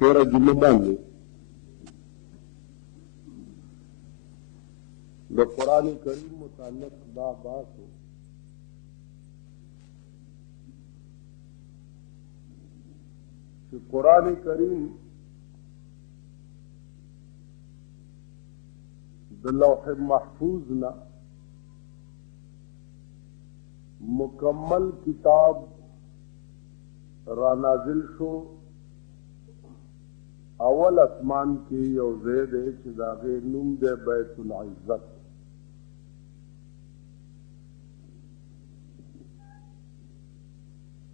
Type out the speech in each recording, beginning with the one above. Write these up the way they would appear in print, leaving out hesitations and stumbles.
तेरा जुम्मेदार ने द कुरान करीम मुताल्लिक़ दा बात हो कि कुरान करीम द लौह महफूज ना मुकम्मल किताब रानाजिल शो अवल आसमान के यौ ज़ैद है कि दागे नूम दे बैतुल इज़्ज़त।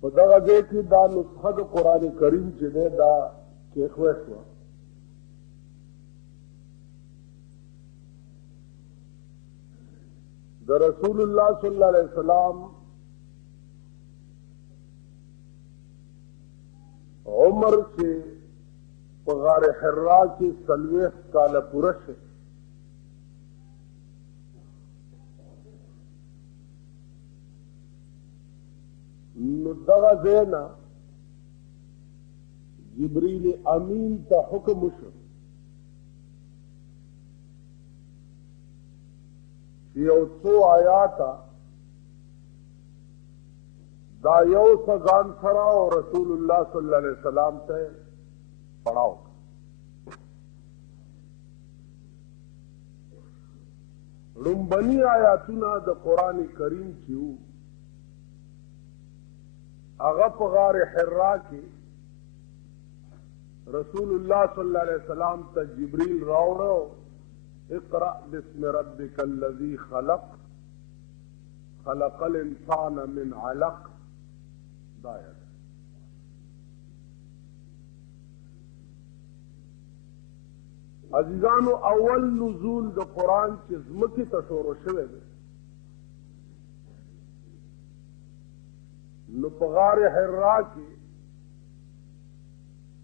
पता दे कि दा नुस्खा द कुरान करीम चे दे दा केखवेशवा द रसूलुल्लाह सल्लल्लाहु अलैहि वसल्लम उमर से पगार हिर्रा की सलवेह काल पुरश नुदगा देना जिब्रील अमीन का हुक्म ये आयाता दायो सगान सरा और रसूलुल्लाह सल्लल्लाहु अलैहि वसल्लम से पढ़ाओ। रुम्बनी आयातुना द कुरान करीम क्यों अगा पगार हिर्रा के रसूलुल्लाह सल्लल्लाहु अलैहि वसल्लम तक जिब्रील रावड़ो इक़रा बिस्मि रब्बिकल्लज़ी खलक़ खलक़ल इंसान मिन अलक़ दायत। अजीजानो अव्वल नुज़ूल द कुरान के ज़मकी तशोरो शवे नुपगार हिर्रा के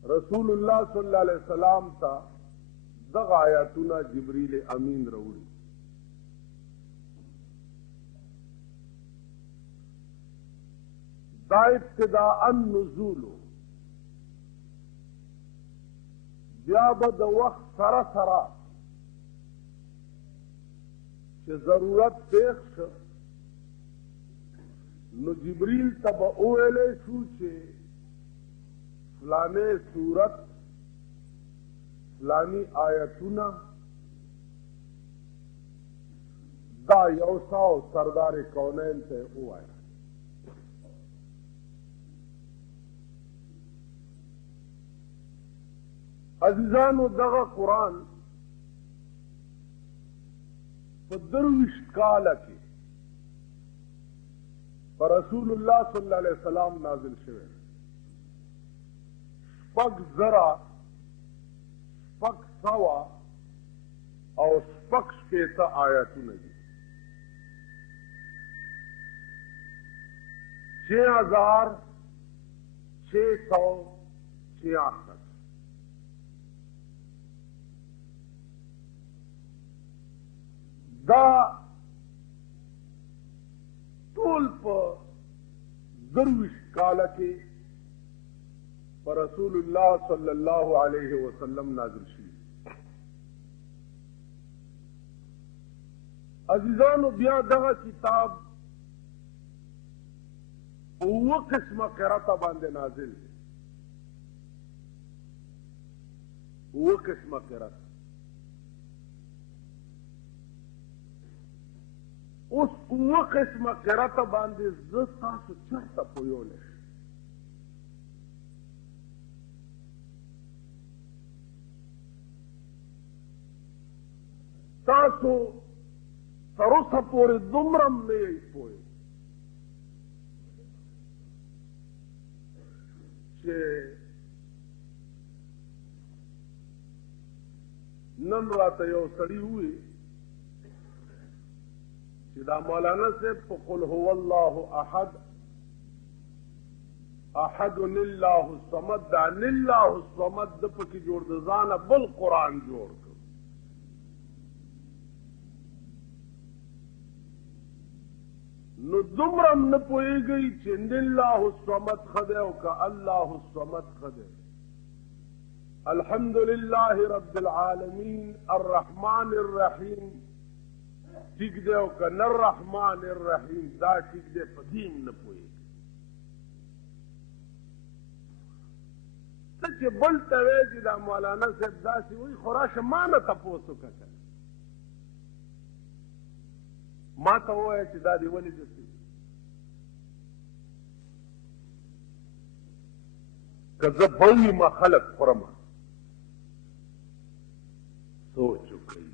रसूलुल्लाह सल्लल्लाहु अलैहि वसल्लम ता दग आयातुना जिब्रील अमीन रउड़ी। दा इब्तिदाअन नुज़ूलो ब्या बद वक्त सरा सरा कि जरूरत पेश नु जिब्रील तब ओले सूचे फलाने सूरत फलानी आयतुना दा यौसा सरदार कौनैन से ओ आया। अजीजानो दगा कुरान दरविश काल के पर रसूलुल्लाह सल्लल्लाहु अलैहि वसल्लम नाजिल शवे पग जरा पग सवा और पक्ष के सा आयतु नहीं 6,666 दा टोल पर दरविश काल के पर रसूलुल्लाह सल्लल्लाहु अलैहि वसल्लम नाज़िल शुई। अजीजान बिया दगा किताब वो किस्म कराता बांधे नाजिल वो किस्म कराता उस वो किस्म कराता बांधे जस्ता से चढ़ता पोयोले तासो सरोसा पोरे दुमरम में पोए नन रात यो सड़ी हुई सीधा मौलाना से कुल हुवल्लाहु अहद अहदुल्लाहु समद दानिल्लाहु समद की जोड़ दजाना बुल कुरान जोड़ कर नुदुमरम न पोई गई चिंदिल्लाहु समद खदे का अल्लाहु समद खदे الحمد لله رب العالمین الرحمن الرحیم ٹھیک دے او کن الرحمن الرحیم دا ٹھیک دے پدیم نہ پوئے سچ بلتا ویجی دا مولانا صاحب دا سی وی خوراش مانا تپوسو کتا ما تا ہوئے چی دا دی ولی جسی کذا بوی ما خلق خورما سوچو کئی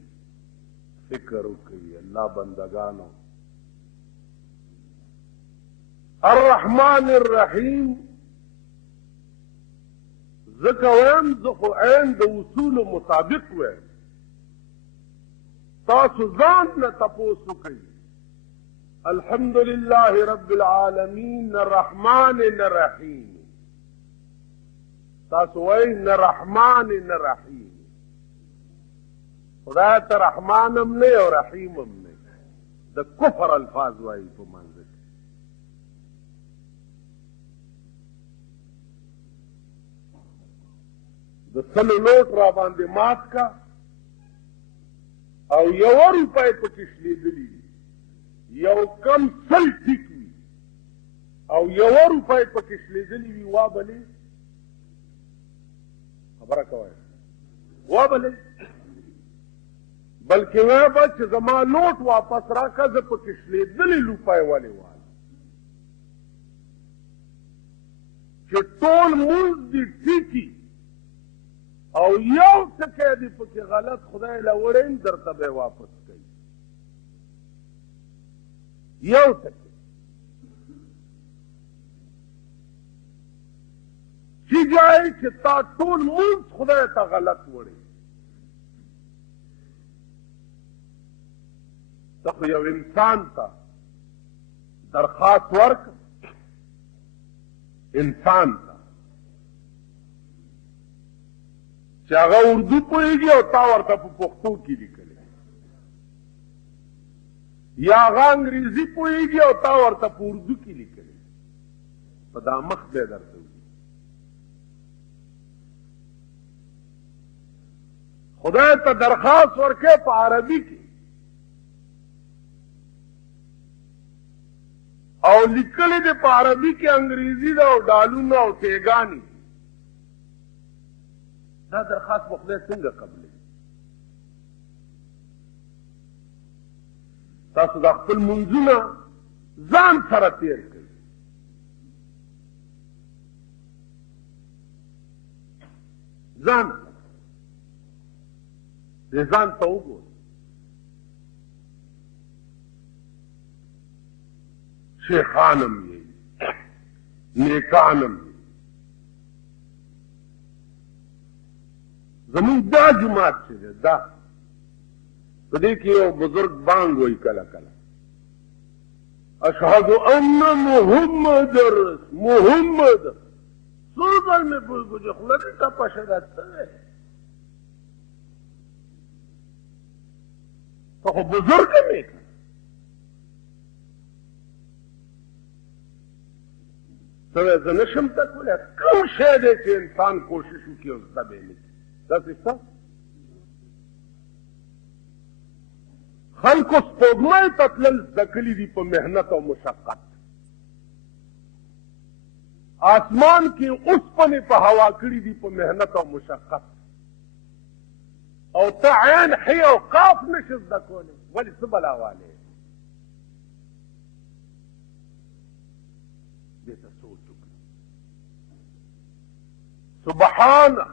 فکرو کئی اللہ بندگانو الرحمن الرحیم ذکا ویم ذکو عین دا اصول مطابق ویم تاسو ځان نه تپوسو کوي الحمدللہ رب العالمین الرحمن الرحیم تاسو وای الرحمن الرحیم خدای ته رحمان هم نه او رحیم هم نه د کفر الفاظ وایي په منځ کې د سلو نوټ را باندې مات کا او یو روپۍ پکې شلېدلي دي یو کم سل ټیک وي او یو روپۍ پکې شلېدلي وي وابلې خبره کوئ وابلې بلکې وایه به چې زما نوټ واپس راکړه زه پکې شلېدلې روپۍ ولې وایم چې ټول مونځ دي ټیکي او یو ټکی دی پکې غلط خدای له وړین درته به واپس کوي یو ټکی چې جای چې تا ټول مونځ خدای ته غلط وړی ته خو یو انسان ته درخواست ورکړه انسان ته چې هغه اردو پوهېږي او تا ورته په پښتو کې لیکلی یا هغه انګریزي پوهېږي او تا ورته په اردو کې لیکلی په دا مخ دی درته وي خدای ته درخواست ورکړې په عربي کې او لیکلی دی په عربي کې انګریزي ده او ډالونه او تیګانې دا درخواست به خدای څنګه قبلوي تاسو دا خپل منځونه ځان سره تیر کړئ ځان دې ځان ته وګورئ شیخانم یې نیکانم یې زمون دا جماعت چې دی دا په دې کې یو بزرګ بانګ وایي کله کله اشهد ان محمد محمد څو ځل مې بوی چې خوله دې ټپه شه دا څه دی ته خو بزرګ مې که ته وایې زه نشم ته کولی کوم شی دی چې انسان کوشش وکړي او زده به یې نه کړي داسې شته خلکو سپوږمۍ ته تلل زده کړي دي په محنت او مشقت آسمان کې اوسپنې په هوا کړي دي په محنت او مشقت او ته عین حی او قاف نشې زده کولی ولې څه بلا والی دې ته سوچ وکړه سبحانه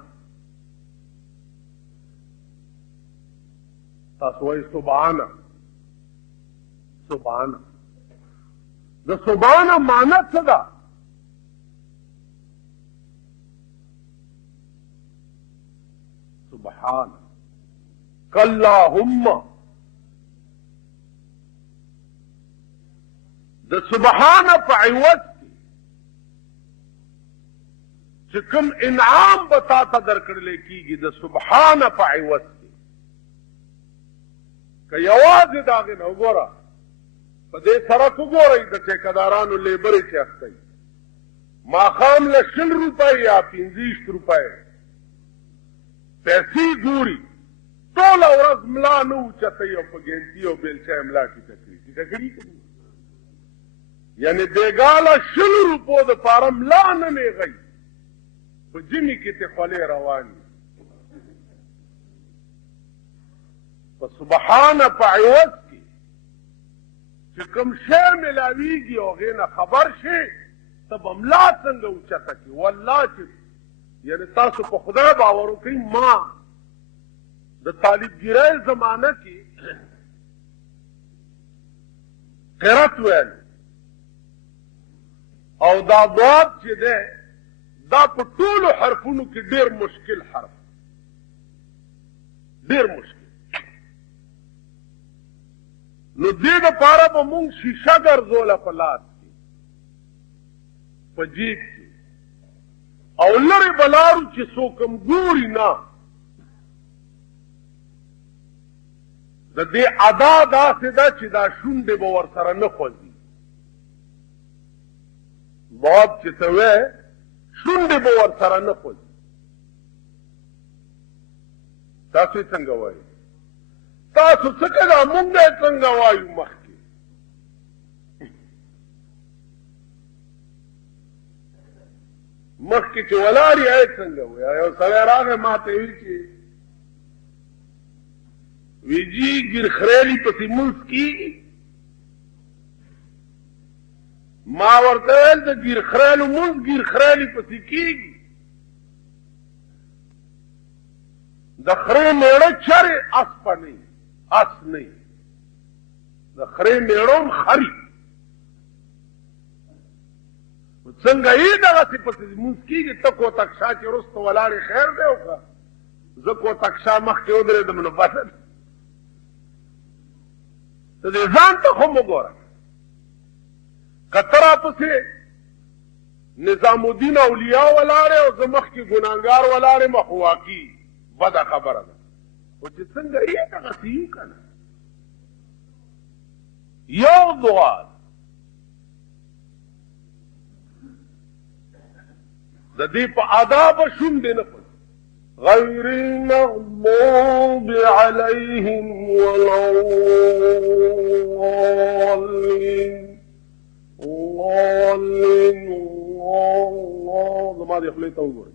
تاسو وایي سبحانه سبحانه د سبحانه معنی څه ده سبحانه کاللهم د سبحانه په عوض کې چې کوم انعام به تا ته درکړلی کېږي د سبحانه په عوض کې که یوازې د هغې نه وګوره په دې سړک وګورئ د ټیکهدارانو لیبرې چې اخته ماښام له 100 روپۍ یا 25 روپۍ پیسې ګوري ټوله ورځ ملا نه اوچتوي او په ګنتي او بیلچه ملا ټیټه کړي ټیټه کړي یعنی بېګاله 100 روپو دپاره ملا نه نیغی په جمي کې ته خولې روانې په سبحانه په عوض کې چې کوم شی ملاویږي او هغې نه خبر شي ته به ملا څنګه اوچته کړي والله چې یعنی تاسو په خدای باور وکړئ ما د طالبګیرۍ زمانه کې قرت ویل او دا ضاد چې دی دا په ټولو حرفونو کې ډېر مشکل حرف ډېر مشکل نو دې دپاره به مونږ شیشه ګرځوله په لاس کې په جیب کې او لرې به لارو چې څوک هم ګوري نه د دې ادا داسې ده چې دا شونډې به ورسره نه خوځي باب چې ته وې شونډې به ورسره نه خوځي تاسو یې څنګه وایي تاسو څه کړه مونږ یې څنګه وایو مخکې مخکې چې ولاړ یې څنګه وایي یو سړی راغی ما ته ویل چې ویجی ګیرخریلي پسې مونځ کېږي ما ورته ویل د ګیرخریلو مونځ ګیرخریلي پسې کېږي د خرې میړه چرې اس په نه اس نه د خرې میړه هم خري څنګه یې دغسې پسې مونځ کېږي ته کوتکشا چې وروسته ولاړې خیر دی وکړه زه کوتکشا مخکې ودرېدم نو بس ته دې ځان ته خو مه ګوره که ته راپسې نظام الدین اولیا ولاړې او زه مخکې ګناهګار ولاړې مه خو واقعي بده خبره ده خو چې څنګه یې دغسې یو که نه یو دعا د دې په آداب شونډې نه پټ غير المغضوب عليهم ولا الضالين زما دې خولې ته وګورئ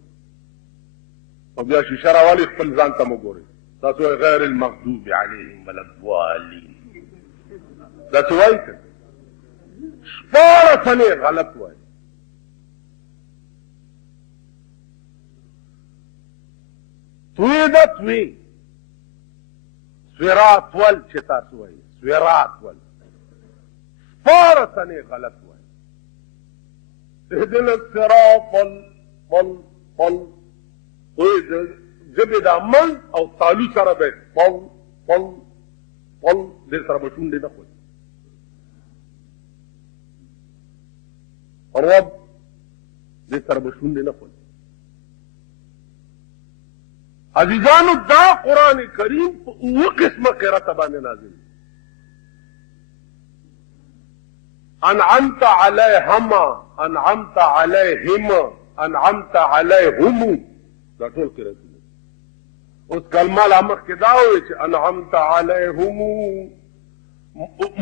او بیا شیشه راولئ خپل ځان ته مه ګورئ تاسو وایئ غیر المغضوب عليهم ولا الضالين داسې وایئ که 14 څلې غلط وایئ توی ده توی سویرات ول چې تاسو وایي سویرات ول 14 څلې غلط وایي اهدنا الصراط پل توی ژبې دا منځ او تالو سره به پل دې سره به شونډې نه خوځي رب دې سره به شونډې نه خوځي عزیزانو دا قرآن کریم په 9 قسمه قرأت باندې نازل انعمت علیهما انعمت علیهما انعمت علیهم دا ټول قرأتونه اوس کلمه لا مخکې دا وایي چې انعمت علیهم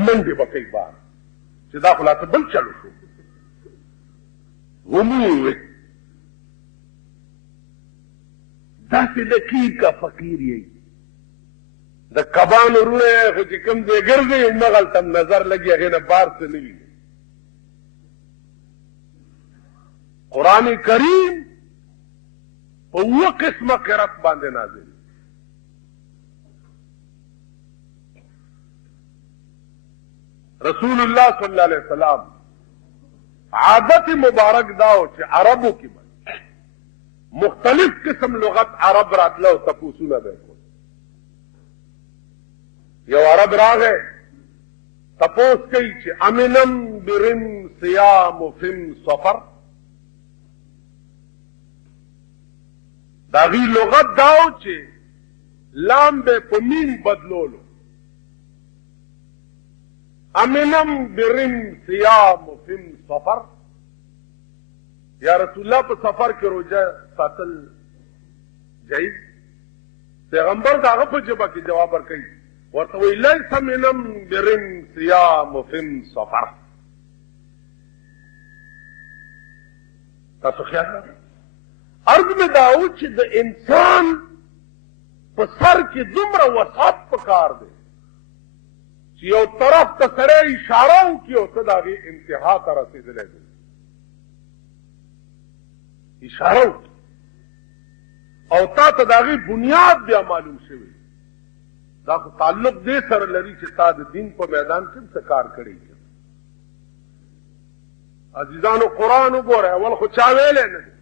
منډې به کوي بار چې دا خو لا څه بل چلو شو هم وایي داسې دقیقه فقیر یې د کبانو رونه خو چې کوم ځای ګرځئ همغلته نظر لګي هغې نه بار څه نه وي قرآن کریم په 9 قسمه قرأت باندې نازل رسول الله صلی الله علیه وسلم عادت مبارک داو چې عربو کې مختلف قسم لغت عرب راتله او تپوسونه به کول یو عرب راغی تپوس کوي چې امنم برم صیام فم سفر د هغې لغت داو چې لام به په میم بدلولو امنم برم صیام فم سفر یا رسول الله په سفر کې روزه ساتل جایز پیغمبر د هغه په ژبه کې جواب ورکوي ورته وایي لیس من امبر صیام فی سفر. تاسو خیال راغی عرض مې دا و چې د انسان په سر کې دومره وسعت پکار دی چې یو طرف ته سړی اشاره وکړي او ته د هغې انتها ته رسېدلی دی. اشاره وکړي او تا ته د هغې بنیاد بیا معلوم شوی. دا خو تعلق دې سره لري چې تا د دین په میدان کې څه کار کړی. عزیزانو قرآن وګورئ اول خو چا ویلی نه دی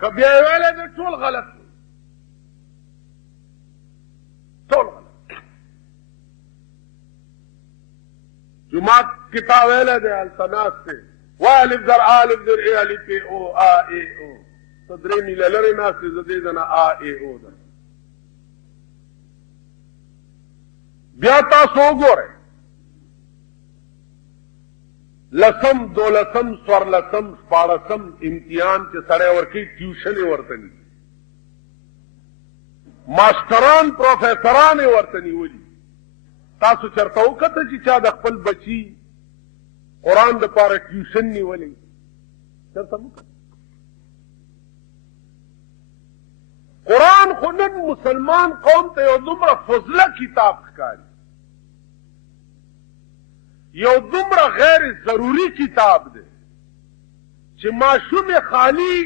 که بیا یې ویلی دی ټول غلط دی ټول غلط. جماعت کتاب ویلی دی هلته ناست دی والف زر الف زر ای الف او آ ای او ته درې میله لرې ناست دی زه دې نه آ ای او ده. بیا تاسو وګورئ لسم دولسم سورلسم شپاړسم امتحان چې سړی ورکوي ټیوشن یې ورته نیسي ماسټران پروفیسران یې ورته نیولي. تاسو چېرته وکته چې چا د خپل بچي قرآن دپاره ټیوشن نیولی چېرته وکته؟ قرآن خو نن مسلمان قوم ته یو دومره فضله کتاب ښکاري یو دومره غیر ضروري کتاب دی چې ماشوم خالی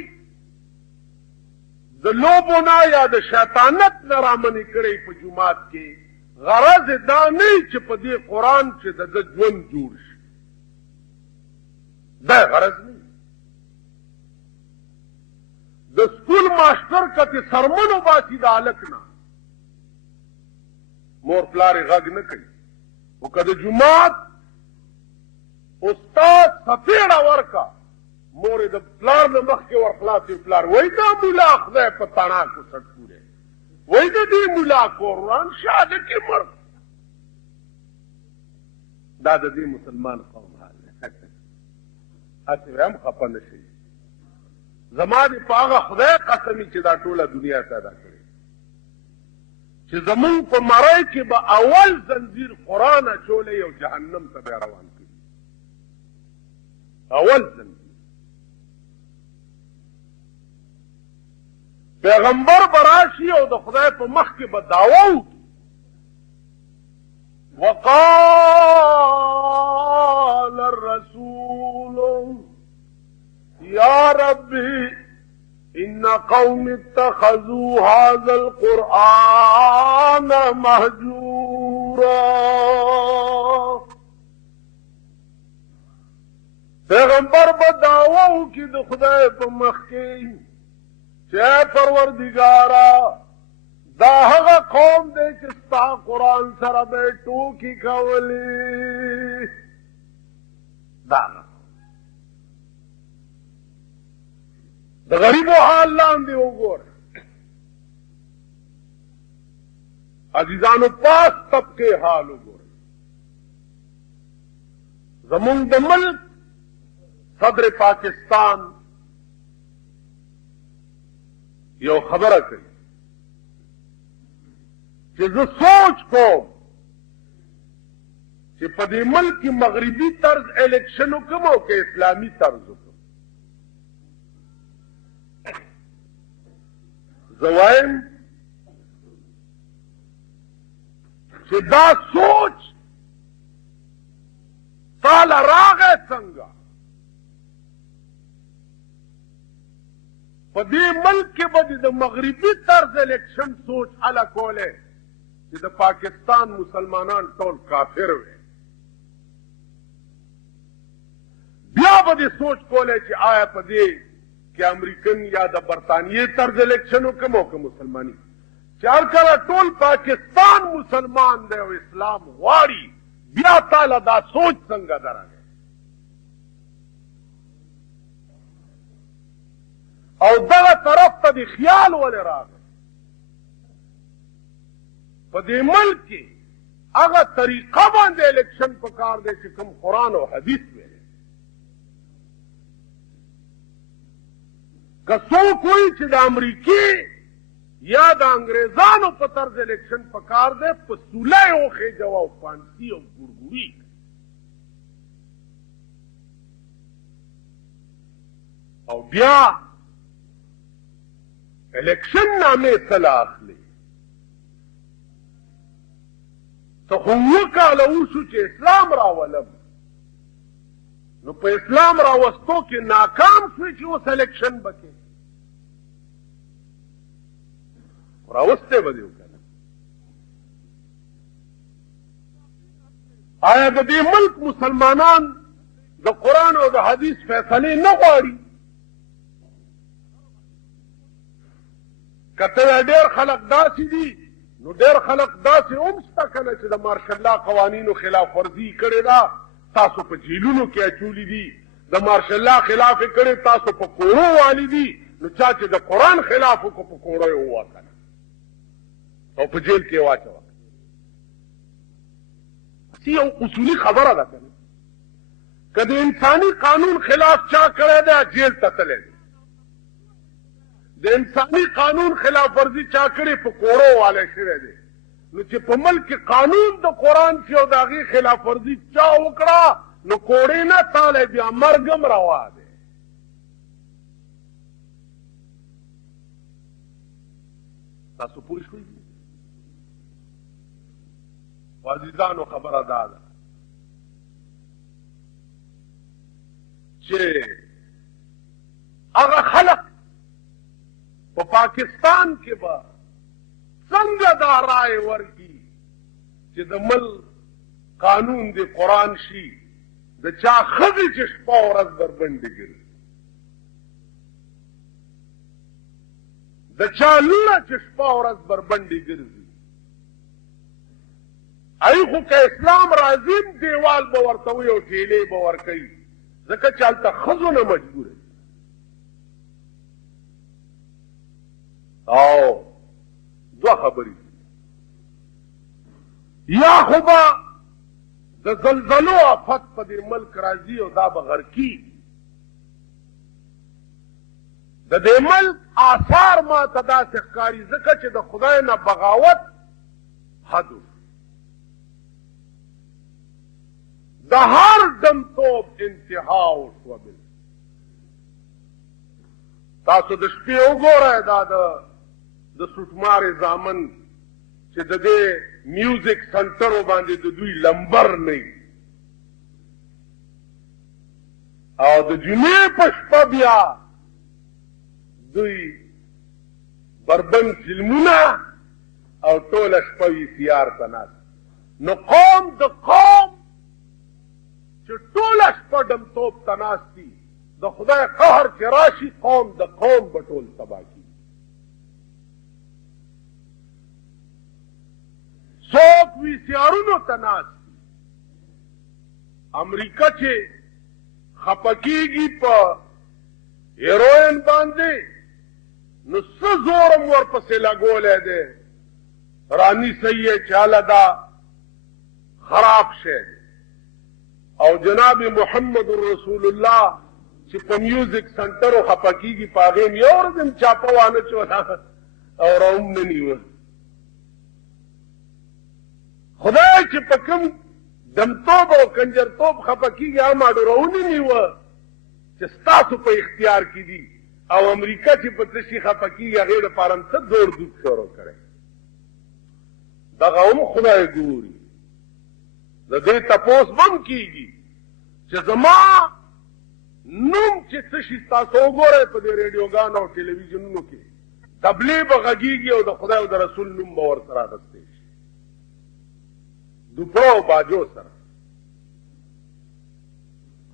د لوبو نه یا د شیطانت نه رامنې کړی په جومات کې غرض دا نه چې په دې قرآن چې د ده ژوند جوړ شي دا غرض نه. د سکول ماسټر کته سرمن وباسي د هلک نه مور پلار یې غږ نه کوي خو که د جومات استاد سپېړه ورکا مور یې د پلار نه مخکې ورخلاصي پلار وایي دا ملا خدای په تڼاکو سټکولی وایي د دې ملا قرآن شاده کې مړ. دا د دې مسلمان قوم حال دی. هسې هم خفه نه شي زما دې په هغه خدای قسمي چې دا ټوله دنیا پیدا کړې چې زمونږ په مرۍ کې به اول زنځیر قرآن اچولی او جهنم ته بیا روان کړي اول زنځیر. پیغمبر به راشي او د خدای په مخ کې به دعوه وکړي وقال الرسول یا ربی ان قوم اتخذوا هذا القرآن مهجورا. پیغمبر به دعوه وکړي د خدای په مخ کې چې پروردګارا دا هغه قوم دی چې ستا قرآن سره به ټوکې کولې. دا د غریبو حال لاندې وګوره عزیزانو پاس طبقې حال وګوره. زمونږ د ملک صدر پاکستان یو خبره کوي چې زه سوچ کوم چې په دې ملک کې مغربي طرز الیکشن وکړم او که اسلامي طرز وکړم. زه وایم چې دا سوچ تاله راغی څنګه په دې ملک کې به د مغربي طرز الیکشن سوچ اله کولی چې د پاکستان مسلمانان ټول کافر وي بیا به دې سوچ کولی چې آیا په دې کہ امریکن یا د برطانیې طرز الیکشن وکړم او که مسلماني چې هر کله ټول پاکستان مسلمان دی او اسلام غواړي بیا تاله دا سوچ څنګه درغی او دغه طرف ته د خیال ولې راغی. په دې ملک کې هغه طریقه باندې الیکشن پکار دی چې کوم قرآن او حدیث ویلی. که څوک وایي چې د امریکې یا د انګریزانو په طرز الیکشن پکار دی په سوله یې وخېجوه او فانسي او ګورګوري او بیا الیکشن نامې څه اخلي ته خو اووه کاله وشو چې اسلام راولم نو په اسلام راوستو کې ناکام شوې چې اوس الیکشن به کې راوستی به دې وکنه آیا د دې ملک مسلمانان د قرآن او د حدیث فیصلې نه غواړي که ته ډېر خلک داسې دي نو ډېر خلک داسې هم شته که نه چې د مارشالله قوانینو خلاف ورزي کړې ده تاسو په جیلونو کې اچولي دي د مارشالله خلاف یې کړې تاسو په کوړو والي دي نو چا چې د قرآن خلاف وکړو په کوړو یې ووهه او په جیل کې واچوه یو اصولي خبره ده که نه که د انساني قانون خلاف چا کړی دی جیل ته تللی دی د انساني قانون خلاف ورزي چا کړې په کوړو والی شوی دی نو چې په ملک کې قانون د قرآن چې او د هغې خلاف ورزي چا وکړه نو کوړې نه تالی بیا مرګ هم روا دی تاسو پوه شوئ عزیزانو خبره دا ده چې هغه خلق په پاکستان کې به څنګه دا رائے ورکړي چې د ملک قانون د قرآن شي د چا ښځې چې شپه ورځ بربنډې ګرځي د چا لوڼه چې شپه ورځ بربنډې ګرځي ای خو که اسلام راځي دیوال به ورته وي او ټیلې به ورکوي ځکه چې هلته ښځو نه مجبوره او دوه خبرې یا خو به د زلزلو آفت په دې ملک راځي او دا به غرقي د دې ملک آثار ما ته داسې ښکاري ځکه چې د خدای نه بغاوت حد د هر دمتوب انتها وشوه تاسو د شپې وګورئ دا د سوټمارې زامن چې د دې میوزیک سنټرو باندې د دوی لمبر نه او د جمعې په شپه بیا دوی بربند فلمونه او ټوله شپه وي سیار ته ناست نو قوم د قوم چې ټوله شپه ډمتوب ته ناست دي د خدای قهر چې راشي قوم د قوم به ټول تباه کړي څوک وي سیارونو ته ناست دي امریکا چې خفه کېږي په هیروین باندې نو څه زور هم ورپسې لګولی دی رانیسئ یې چې هله دا خراب شی دی او جناب محمد رسول الله چې په میوزیک سنټرو خفه کېږي په هغې م یو ورځ هم چاپه وانه چوله او راهم نه نیوه خدای چې په کوم دمتوب او کنجرتوب خفه کېږي هم اډورونه نیوه چې ستاسو په اختیار کې دي او امریکا چې په څه شي خفه کېږي هغې دپاره هم څه دور دود شروع کړی دغه هم خدای ګوري د دې تپوس به هم کېږي چې زما نوم چې څه شي تاسو وګورئ په دې ریډیوګانو او ټلویزیونونو کې تبلیغ به غږېږي او د خدای او د رسول نوم به ورسره اخیستی شي دوپړو او باجو سره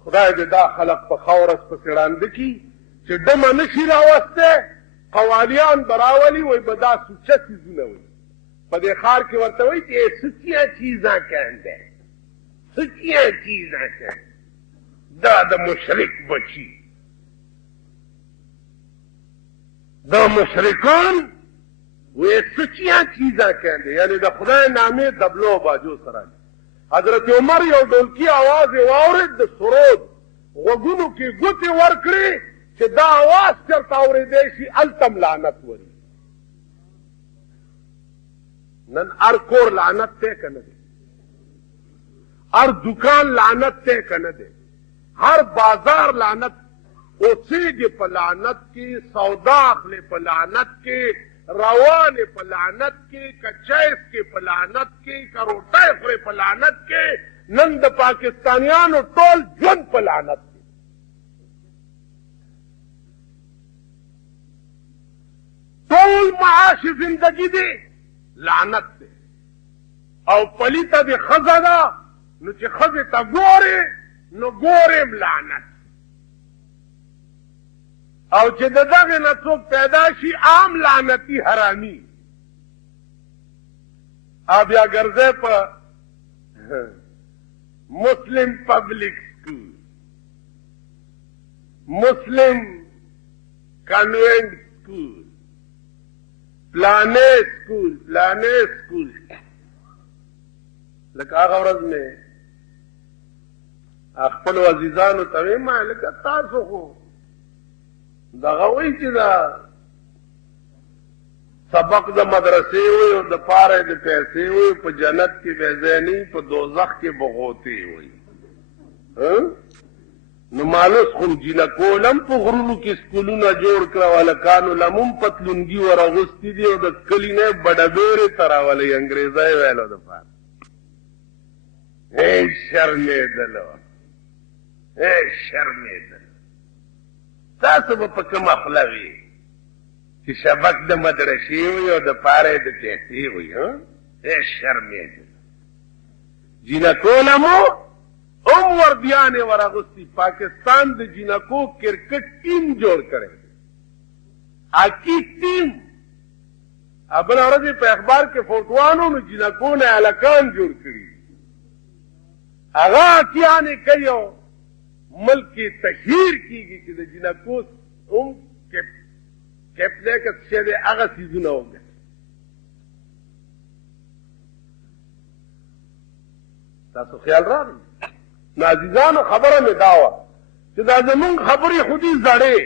خدای دې دا خلق په خاورس پسې ړانده کړي چې ډمه نه شي راوستی قوالیان به راولي وایي به دا سوچه څیزونه وي په دې ښار کې ورته وایي چې سچیاں چیزاں کہندے سچیاں چیزاں کہندے دا د مشرک بچی دا مشرکان وی سچیاں چیزاں کہندے یعنی د خدای نامې دبلو باجو سره حضرت عمر یو ډولکی आवाज واورید د سرود غوږونو کې ګوتې ورکړې چې دا आवाज چرته اورېدی شي هلته لعنت وري نن هر کور لعنت ته که نه دی؟ هر دکان لعنت ته که نه دی؟ هر بازار لعنت اوسېږي په لعنت کې، سودا اخلي په لعنت کې، روانې په لعنت کې، که چای څښې په لعنت کې، که روټۍ خورې په لعنت کې. نن د پاکستانیانو ټول ژوند په لعنت کې. ټول معاش زندگی دی لعنت دی. او پلیته دې ښځه ده نو چې ښځې ته ګورې نو ګورې لعنت. او چې د دغې نه څوک پیدا شي عام لعنتي حرامي. او بیا ګرځی په مسلم پبلک سکول، مسلم کنوینٹ سکول، پلانے سکول، پلانے سکول. لکه هغه ورځ مې خپلو عزیزانو ته ویل ما لکه تاسو خو دغه وایي چې دا سبق د مدرسې وي او د پاره د پیسې وي، په جنت کې به ځای نه، په دوزخ کې به غوطې وي. نو مالوس خو جینکو لم په غرونو کې سکولونه جوړ کړه، هلکانو لمم پتلونګي ور اغوستي دي او د کلي نه بډبېرې ته راولئ، انګریزی ویلو دپاره. شرمېدلو، شرمېدلو. تاسو به په کومه خوله وي چې شبک د مدرسې وي او د پاره د پیسې وي؟ شرمېدلو. جینکو لمو هم وردیانې ور اغوستي. پاکستان د جینکو کرکټ ټیم جوړ کړی دی، هاکي ټیم. بله ورځ په اخبار کې فوټوانو نو جینکو نه هلکان جوړ کړي، هغه هاکیانې کوي او ملک کې تشهیر کېږي چې د جینکو هم کپلی که څه شی دی هغه څیزونه وګټي. تاسو خیال راغلی؟ نو عزیزانو خبره مې دا وه چې دا زمونږ خبرې خو دي زړې،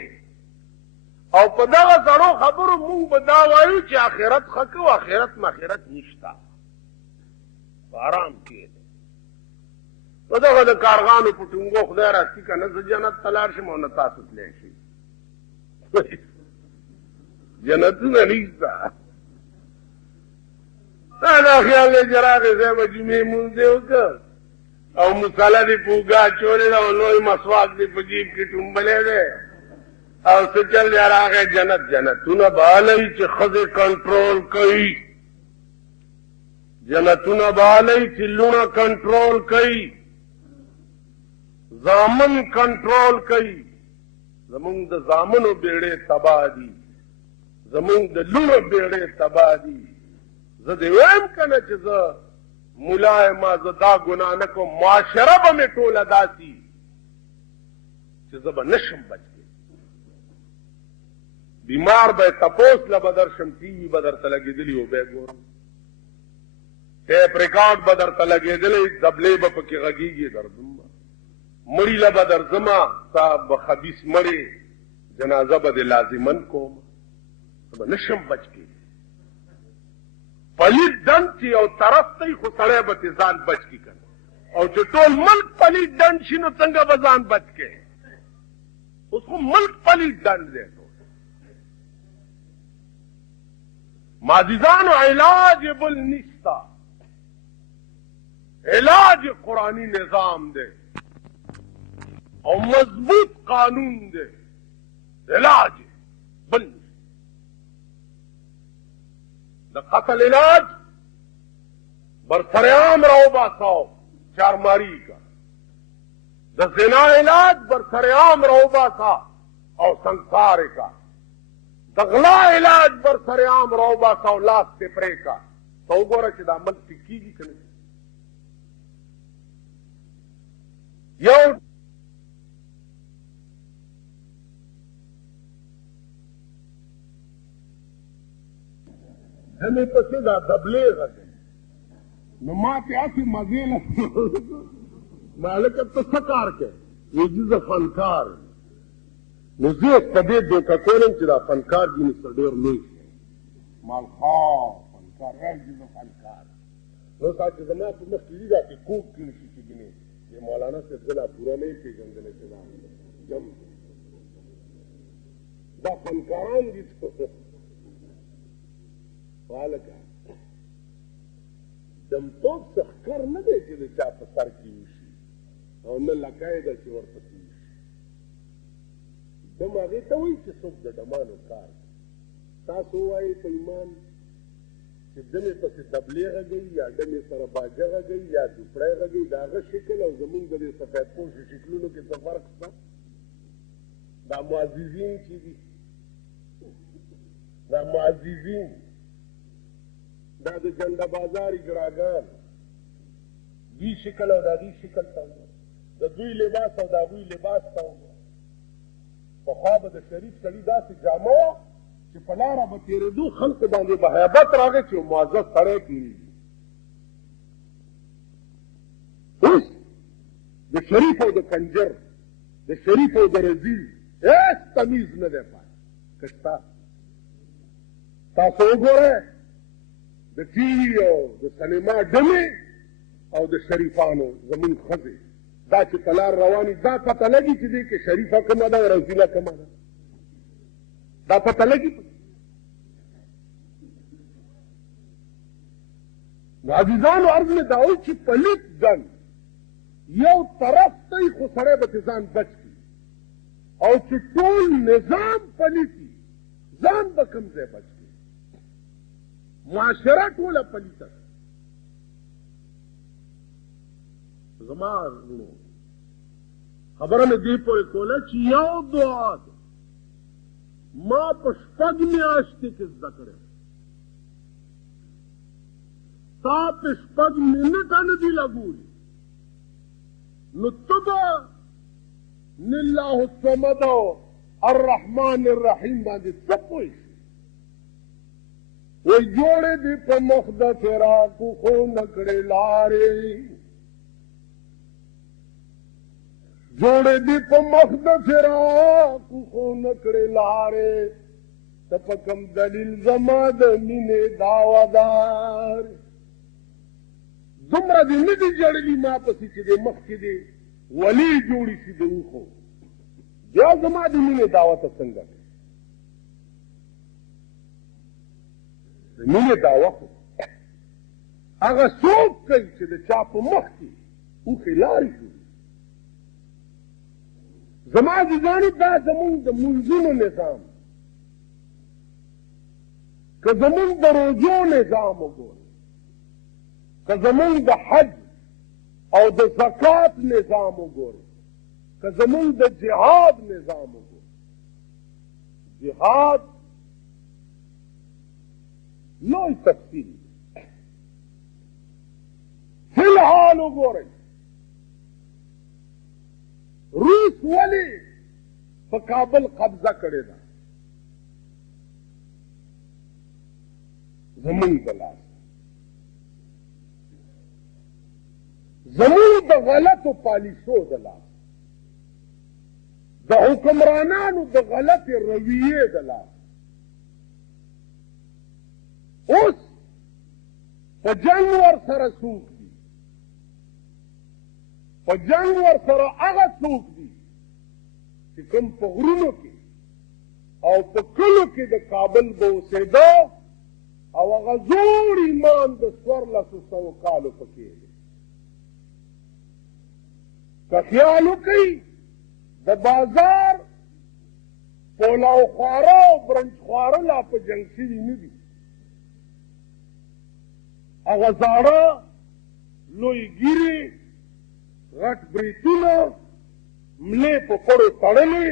او په دغه زړو خبرو مونږ به دا وایو چې آخرت ښه کوو، آخرت مخیرت نشته، په آرام کې. په دغه د کارغانو په ټونګو خدای راستي که نه زه جنت ته لاړ شم او نه تاسو تلی شئ. جنتونه نشته. تا دا خیال دی چې راغې ځای به جمعې مونځ دی وکړ او مساله دې په اوږه اچولې ده او لوی مسواک دې په جیب کې ټومبلی دی او څه چل دی راغې جنت. جنتونه به هلئ چې ښځې کنټرول کوي، جنتونه به هلئ چې لوڼه کنټرول کوي، زامن کنټرول کوي. زمونږ د زامنو بیړې تباه دي، زمونږ د لوڼو بیړې تباه دي. زه دې وایم که نه چې زه ملا یم، زه دا ګناه نه کوم، معاشره به مې ټوله داسې چې زه به نشم بچ کېدی. بیمار به تپوس له به درشم، ټي وي به درته لګېدلي و بیا ګورم، ټیپ ریکارډ به درته لګېدلی، دبلې به پکې غږېږي درځم، مړي له به درځمه، ستا به خبیث مړې جنازه به دې لازمن کوم، زه به نشم بچ کېدی. پلید ډنډ چې یو طرف ته خو سړی به ترې ځان بچ کړي که او چې ټول ملک پلید ډنډ شي نو څنګه به ځان بچ کړي؟ اوس خو ملک پلید ډنډ دی. معززانو علاج بل نشته، علاج قرآنی نظام دی او مضبوط قانون دی، علاج بل نشته. د قتل علاج برسریام راو باساو چارماری کا، د زنا علاج برسریام راو باسا او سنسار کا، د غلا علاج برسریام راو باسا او لاس ټپرې کا. ته وګوره چې دا عمل کېږي که نه. یو همې پسې دا دبلې غږی نو ما ته هسې مزې له مالکه ته څه کار کوې؟ وایي چې زه فنکار نو زه په دې دوکه کولم چې دا فنکار جنس ډېر لوی شي. مالخوا راځي نو فنکار نو ساتي زما په مخ کې دي دا چې کوک کړي شي چې ګنې د مولانا صاحب زلا پورا نه پېژندلی چې دا فنکاران دي والکه دمتوب څه ښکر نه دی چې د چا په سر کې وشي او نه لکای ده چې ورپسې وشي دم هغې ته وایي چې څوک د ډمانو کار تاسو ووایئ په ایمان چې دمې پسې دبلې غږوي یا دمې سره باجه غږوي یا دوپړی غږوي د هغه شکل او زمونږ د دې سفید پوشو شکلونو کې څه فرق شته دا معززین چې دي دا معززین دا د جنده بازاري ګراګان دوی شکل او د هغوی شکل ته وګوره د دوی لباس او د هغوی لباس ته وګوره پخوا به د شریف سړي داسې جامه وه چې په لاره به تېرېدو خلکو باندې به هیبت راغی چې معزز سړی تېرېږي اوس د شریف او د کنجر د شریف او د رزیل هېڅ تمیز نه دی پاتې که شته تاسو وګورئ د ټي وي او د سینما ډمې او د شریفانو زمونږ ښځې دا چې په لار رواني دا پته لګي چې دې کې شریفه کومه ده او رزیله کومه ده دا پته لګي نو عزیزانو عرض مې دا وایي چې پلیت ګن یو طرف ته خو سړی به ترې ځان بچ کړي او چې ټول نظام پلیتي ځان به کوم ځای بچ کړي معاشره ټوله پلیته زما ورونو خبره مې دې پورې کوله چې یو دعا ده ما په شپږ میاشتې کې زده کړې تا په شپږ منټه نه دي لګولي نو ته به نه الله الصمد الرحمن الرحیم باندې څه پوه شي وی جوړې دي په مخ د فراقو خو نه کړې لارې جوړې دي په مخ د فراقو خو نه کړې لارې ته په کوم دلیل زما د مینې دعوادار دومره دې نه دي جړلي ما پسې چې دې مخکې دې ولي جوړې شي د اوښو بیا زما د مینې دعوته څنګه د مینې دعوه خو هغه څوک کوي چې د چا په مخ کې اوښې لارې جوړي زما عزیزانو دا زمونږ د منځونو نظام که زمونږ د روژو نظام وګورئ که زمونږ د حج او د زکات نظام وګورئ که زمونږ د جهاد نظام وګورئ جهاد لوی تفصیل فی الحال وګورئ روس ولې په کابل قبضه کړې ده زمونږ د لاس زمونږ د غلطو پالیسو د لاس د حکمرانانو د غلطې رویې د لاس اوس په جنګ ورسره څوک دي په جنګ ورسره هغه څوک دي چې کوم په غرونو کې او په کلو کې د کابل به اوسېده او هغه زوړ ایمان د 1400 کالو پکې دی که خیال وکړئ د بازار پولاو خواره او برنج خواره لا په جنګ شوي نه دي هغه زاړه لوی ګیرې غټ بریتونه ملې په پړو تړلې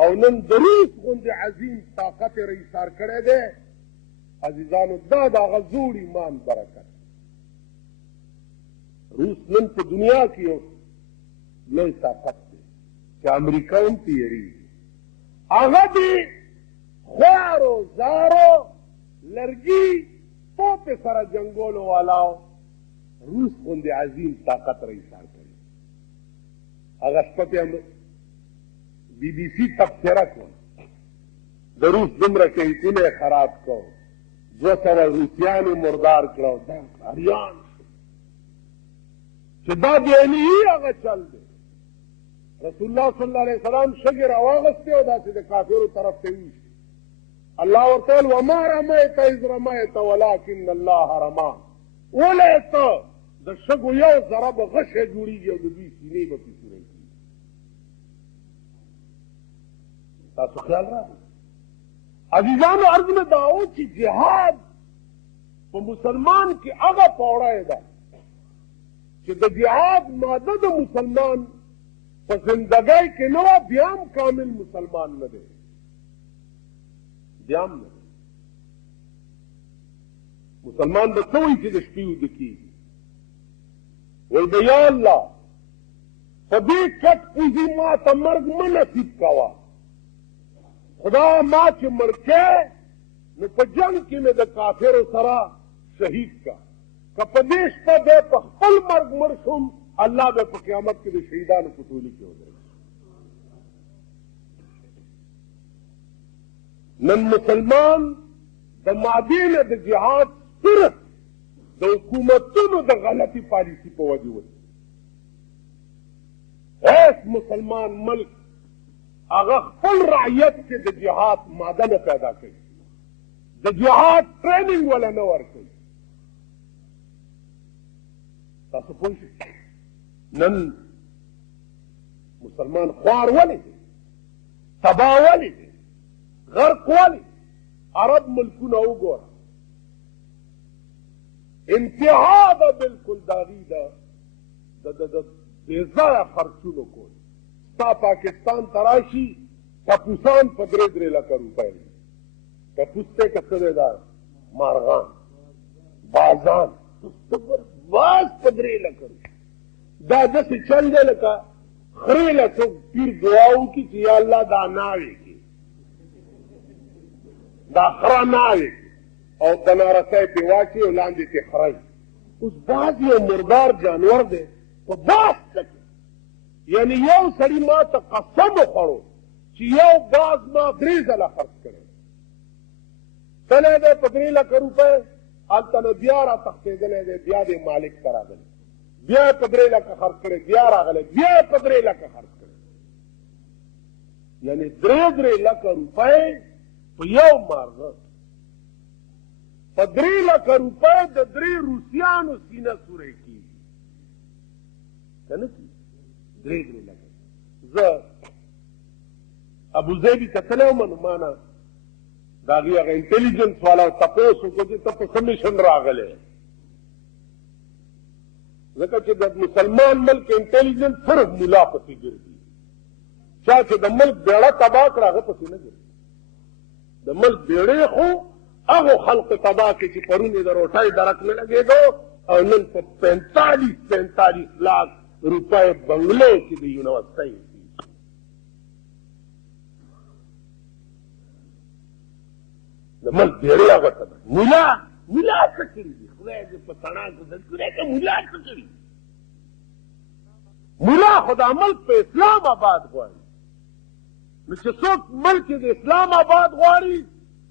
او نن د روس غوندې عظیم طاقت یې رایسار کړی دی عزیزانو دا د هغه زوړ ایمان برکت روس نن په دنیا کې یو لوی طاقت دی چې امریکا هم پې یېرېږي هغه دې خوارو زارو لرګي توپې سره جنګولو والاو روس غوندې عظیم طاقت رایسار کړی هغه شپه پې بی بی سی تبصره کړه د روس دومره کیفونه خراب کو 200 روسیان مردار کړو دا اریان چې دا دیني هغه چل دی. رسول الله صلی الله علیه وسلم شګې راواغستې او داسې د کافرو طرف ته ویشي. الله ورته ویل وما رمیت اذ رمیت ولکن الله رما. ولې ته د شګو یو ذره به غشی جوړېږي او د دوی سینې به پې سوری کېږي. تاسو خیال راغی؟ عزیزانو عرض میں دا ہو چې جهاد په مسلمان کې هغه پوړی ده چې د جهاد ماده د مسلمان په زندګۍ کې نه وه بیا هم کامل مسلمان نه دی. بیا هم نه دی. مسلمان به څه وایي چې د شپې ویده کېږي؟ وایي به یا الله په دې کټ پوزي ما ته مرګ مه نصیب کوه. خدا ما چې مرکه نو په جنگ کې مې د کافرو سره شهید کا. که په دې شپه بیا په خپل مرګ مړ شم الله به په قیامت کې د شهیدانو په ټولي کې ودرېږي. نن مسلمان د مادې نه د جهاد صرف د حکومتونو د غلطي پالیسي په وجه وځي. هیڅ مسلمان ملک هغه خپل رعیت کې د جهاد ماده نه پیدا کوي، د جهاد ټریننګ ولا نه ورکوي. تاسو پوه شئ نن مسلمان خوار ولې دی، تباه ولې دی، غرق ولې دی؟ عرب ملکونه وګوره انتها ده بالکل د هغې د بېځایه خرڅونو کول. ستا پاکستان ته راشي ټپوسان په 3 لکه روپۍ دي. ټپوس دی که څه دی دا مارغان بازان باز په 3 لکه روپۍ. دا داسې چل دی لکه خرې له څوک پیر دعا وکړي چې یا الله دا ناوې کړي، دا خره ناوې کړي او د نارسۍ پې واچي او لاندې ترې خرئ. اوس باز یو مردار جانور دی په باز څه کوي؟ یعنی یو سړي ما ته قسم وخوړو چې یو باز ما 3 ځله خرڅ کړی. تللی دی په 3 لکه روپۍ، هلته نه بیا را تښتېدلی دی، بیا دې مالک ته راغلی، بیا یې په 3 لکه خرڅ کړی، بیا راغلی، بیا یې په 3 لکه خرڅ کړی. یعنی 3 لکه روپۍ په یو مارغه، په 3 لکه روپۍ د 3 روسیانو سینه سوری کېږي که نه کېږي؟ 3 لکه. زه ابوظبي ته تللی وم نو ما نه د هغې هغه انټلیجنس والا تپوس وکړو چې ته په څه میشن راغلی؟ ځکه چې د مسلمان ملک انټلیجنس صرف ملا پسې ګرځي. چا چې د ملک بیړه تباه کړه هغه پسې نه ګرځي. د ملک بیړې خو هغو خلق تباه کړي چې پرون یې د روټۍ درک نه لګېدو او نن په 45 لاک روپۍ بنګلو کې د یونیورسټۍ د ملک بیړې هغه ته ده. ملا څه کړي دي؟ خدای دې په تڼاکو درکړی که ملا څه کړي؟ ملا خو دا ملک په اسلام آباد غواړي. نو چې څوک ملک د اسلام آباد غواړي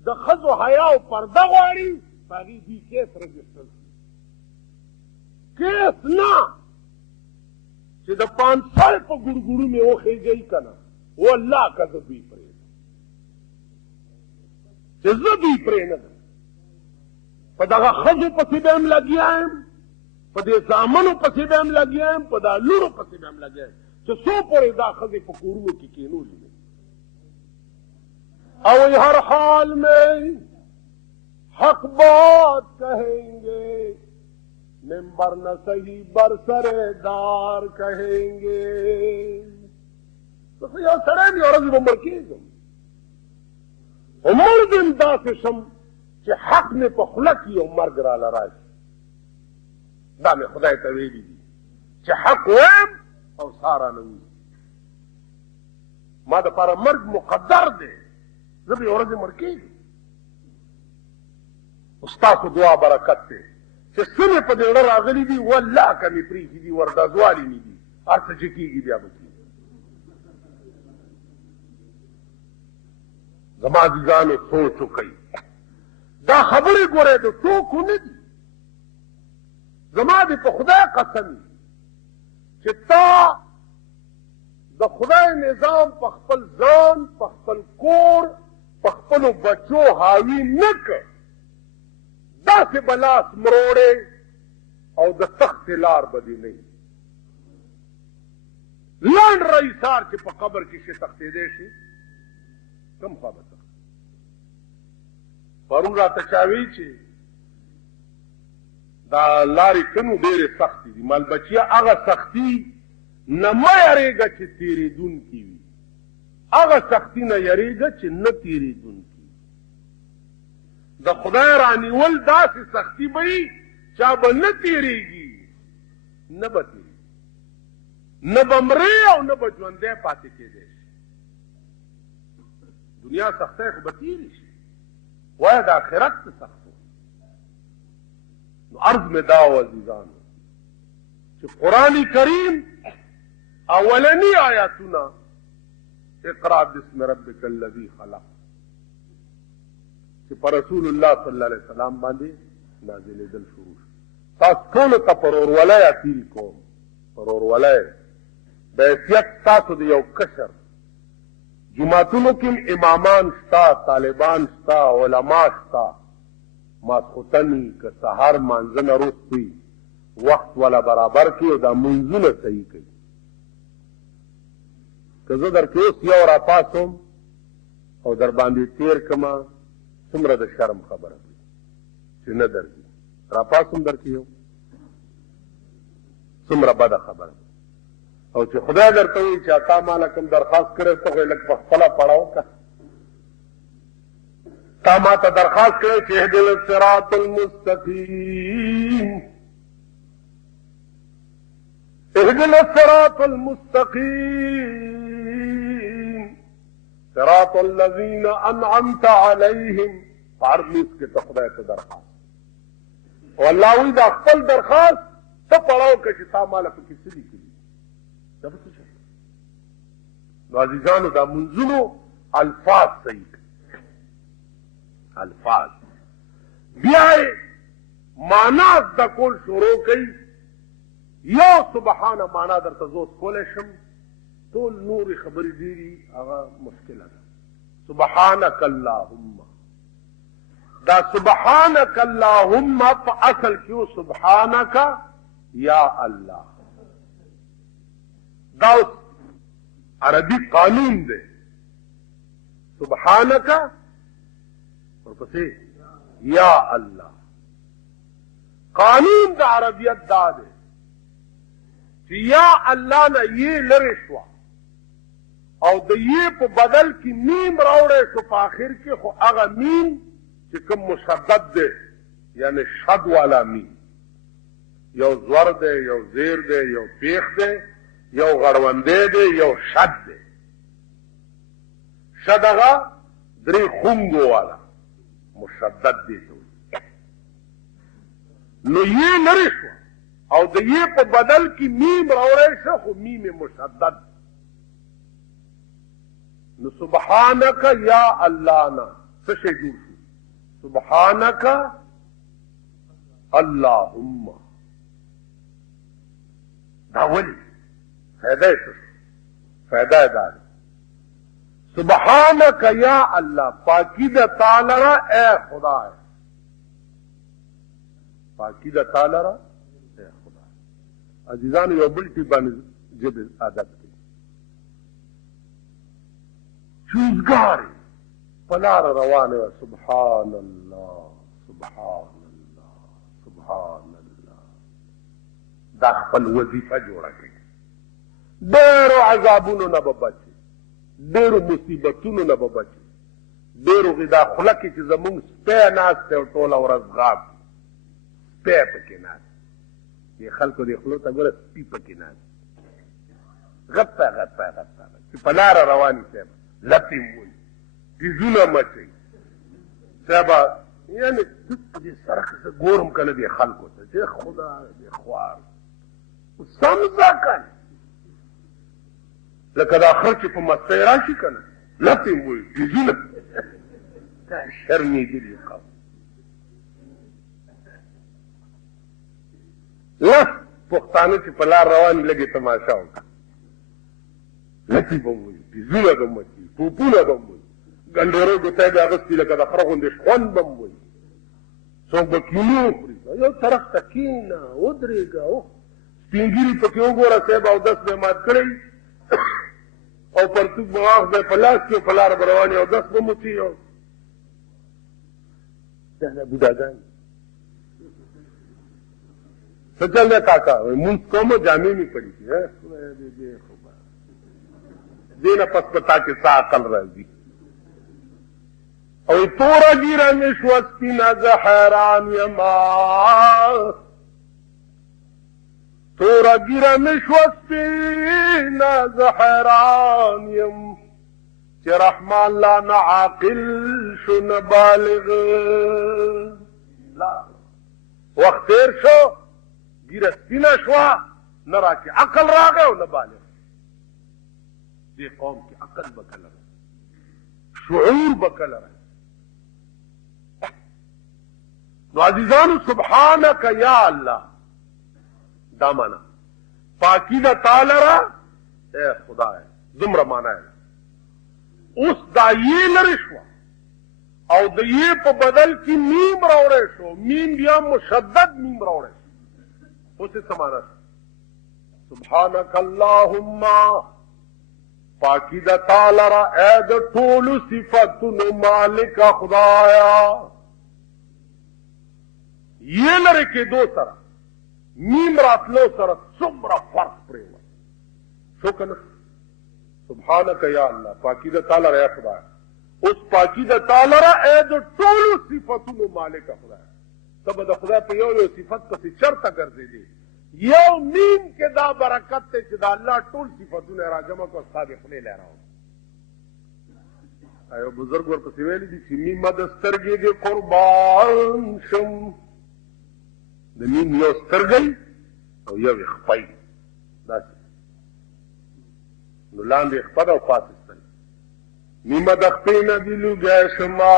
د ښځو حیا او پرده غواړي په هغې دوی کیس رجسټر کړي. کیس نه چې د 500 په ګوړګوړو مې وخېږئ که نه والله که زه دوی پرېږدم چې زه دوی پرېنږدم. په دغه ښځو پسې به هم لګیا یم، په دې زامنو پسې به هم لګیا یم، په دا لوڼو پسې به هم لګیا یم چې څو پورې دا ښځې په کورونو کې کېنولي دي. او ہر حال میں حق بات کہیں گے، ممبر نہ صحیح برسر دار کہیں گے. تو یو سړی مې ورځې به مړ کېږم او مړ دې م داسې شم چې حق مې په خوله کې یو مرګ راله راشي. دا مې خدای ته ویلي دي چې حق وایم او ساره نه وي. ما دپاره مرګ مقدر دی، زه به یې ورځې مړ کېږم. ستاسو دعا برکت دی چې څه مې په دې زړه راغلي دي والله که مې پرېښي دي وردازوالي مې دي، هر څه چې کېږي بیا به کېږي. زما عزیزانو سوچ وکئ، دا خبرې ګورې د ټوکو نه دي. زما دې په خدای قسم چې تا د خدای نظام په خپل ځان، په خپل کور، په خپلو بچو حاوي نه کړ، داسې به لاس مروړې او د تختې لار به دې نه وي. لنډ رئیسار چې په قبر کې شي تختېدی شي، کوم خوا به تخت. پرون راته چا وی چې دا لارې کنو ډېرې سختې دي. مال بچیه هغه سختي نه مه یریږه چې تېرېدونکي وي، هغه سختي نه یریږه چې نه تېرېدونکي وي. د خدای رانیول داسې سختي به وي چا به نه تېرېږي، نه به تېرېږي، نه به مرې او نه به ژوندی پاتې کېدی شي. دنیا سختۍ خو به تېرې شي، وایه د آخرت څه سخت و. نو عرض مې دا و عزیزانو چې قرآن کریم اولنی آیاتونه اقرأ باسم ربک الذی خلق چې په رسول الله صلی الله علیه وسلم باندې نازلېدل شروع شو. تاسو ټولو ته پر ورولۍ اپیل کوم، پر ورولۍ بحیثیت تاسو د یو کشر. جماعتونو کې امامان شته، طالبان شته، علما شته. ماسخوتني که سهار مانځه نه وروسته وخت والا برابر کړي او دا منځونه صحیح کوي. که زه در کې اوس یو راپاڅوم او در باندې تېر کړمه، څومره د شرم خبره ده چې نه درځي. راپاڅوم در کې یو، څومره بده خبره ده. او چې خدای درته وایي چې تا ماله کوم درخواست کړی ته خو یې لږ په خپله پړاو که. تا ما ته درخواست کړی چې اهدنا الصراط المستقیم، اهدنا الصراط المستقیم صراط الذین انعمت علیهم. پارلیس کې ته خدای ته درخواست او الله وایي دا خپل درخواست ته پړاو که چې تا ماله پکې څه لیکلي. نو عزیزانو دا منځونو الفاظ صحیح کړي، الفاظ بیا معنا زده کول شروع کوي. یو سبحانه معنا درته زه اوس کولی شم، ټول نورې خبرې ډېرې هغه مشکله ده. سبحانک اللهم، دا سبحانک اللهم په اصل کې سبحانک یا الله. دا عربی قانون دے، سبحانکا ورپسې یا اللہ. قانون دا عربیت دا دے چې یا اللہ نه یہ لرې شوه او د یہ په بدل کې میم راوړی شو په آخر کې، خو هغه میم چې کوم مشدد دی یعنی شد والا میم، یو زور دی، یو زیر دی، یو پیخ دی، یو غړوندی دی، یو شد دی. شد هغه درې خونګو والا مشدد دی ته وایي. نو یې لرې شوه او د یې په بدل کې میم راوړی شه، خو میم مشدد. نو سبحانک یا الله نه څه شی جوړ شو؟ سبحانک اللهم. دا ولې فائدہ ہے؟ فائدہ ہے دار سبحانک یا اللہ، پاکی دا تعالی را اے خدا ہے، پاکی دا تعالی را اے خدا ہے. عزیزان یو بلٹی بان جب عادت کی چوزگاری پلار روانے و سبحان اللہ سبحان اللہ سبحان اللہ. دا خپل وظیفه جوړه کړي. ډېرو عذابونو نه به بچي، ډېرو مصیبتونو نه به بچي، ډېرو دا خوله کې چې زمونږ سپی ناست دی او ټوله ورځ غاب سپی پکې ناست دې خلکو دې خولو ته ګوره سپي پکې ناست غپه غپه غپه چې په لاره روانې صاحب لپې موي تیزونه مچوي صاحبه یعنې په دې سړک زه ګورم که نه دې خلکو ته چې خدا دې خوار سمزه کنه لکه دا خر چې په مستۍ راشي که نه لپې موي تیزونه دا شرمېدلي قوم لس پښتانه چې په لار روان لګي تماشا وکړه لکي به م وي پیزونه به م وي پوپونه به م وي ګنډېرو ګوتی به اغوستي لکه د خره غوندې شخوند به م وي څوک به کیلو خوري یو طرف ته کښېنه ودرېږه سپین ګیري پکې وګوره صاحب اودس به مات کړی او پرتوګ به واخدی په لاس کې په لاره به روان یې اودس به موڅي دا دا بوډاګان څه چل دی کاکا مونځ کومه جامې مې پړي دي دې نه پس په تا کې څه عقل راځي او توره ګیره مې شوه سپینه زه حیران یما توره ګیره مې شوه سپینه زه حیران یم چې رحمان لا نه عاقل شو نه بالغ لا وخت تېر شو ګیره سپینه شوه نه راکې عقل راغی او نه بالغ دې قوم کې عقل به کله شعور به کله راځي نو عزیزانو سبحانک یا الله دا مانا پاکی دا تعالی را اے خدای دومره معنا ہے اوس دا یہ لرې شوه او د یہ په بدل کې میم راوړی شو میم بیا مشدد میم راوړی شو اوس یې څه معنا شو سبحانک اللهم پاکی دا تعالی را اے د ټولو صفتونو مالک خدایا یہ لرې کېدو سره میم راتلو سره څومره فرق پرېوت شو که نه سبحانک یا الله پاکی د تعالی را خدای اوس پاکی د تعالی را اے د ټولو صفتونو مالک خدای ته به د خدای په یو یو صفت پسې چرته ګرځېدې یو میم کې دا برکت دی چې د الله ټول صفتونه راجمع کړو ستا د خولې لی راوړو یو بزرګ ورپسې ویلي دي چې میمه د سترګې د قربان شم د میم یو سترګی او یو یې خپی داسې نو لاندې یې خپه ده او پاسې سترګې میمه د خپې نه دي لوګی شما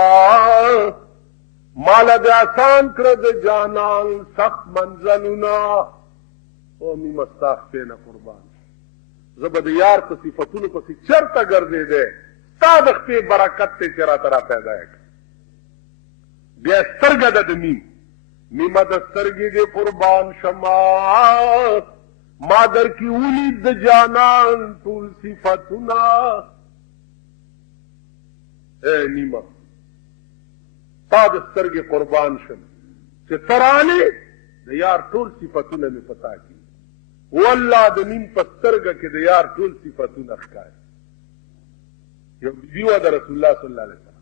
ماله دې آسان کړه د جانان سخت منزلونه او میمه ستا خپې نه قربان زه به د یار په صفتونو پسې چېرته ګرځېدی ستا د خپې برکت دی چې راته را پیدا یې کړه بیا سترګه ده د میم میمه د سترګې دې قربان شما ما در کې ولید د جانان ټول صفتونه اے میمه تا د سترګې قربان شم چې ته رالې د یار ټول صفتونه مې په تا کې والله د میم په سترګه کې د یار ټول صفتونه ښکاري یو بیبي وه د رسول الله صلی الله علیه وسلم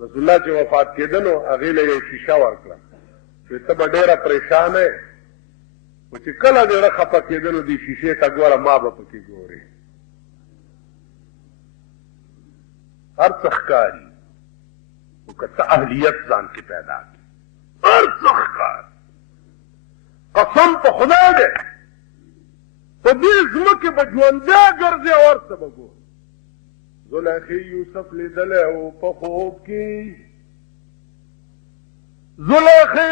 رسول الله چې وفات کېده نو هغې له یو شیشه ورکړه چې ته به ډېره پریشانه یې خو چې کله د زړه خفه کېده نو دې شیشې ته ګوره ما به پکې ګورې هر څه ښکاري خو که څه اهلیت ځان کې پیدا کړي هر څه ښکاري قسم په خدای دی په دې ځمکې به ژوندی ګرځې او هر څه به ګورې زلیخی یوسف لیدلی او په خوب کې زلیخی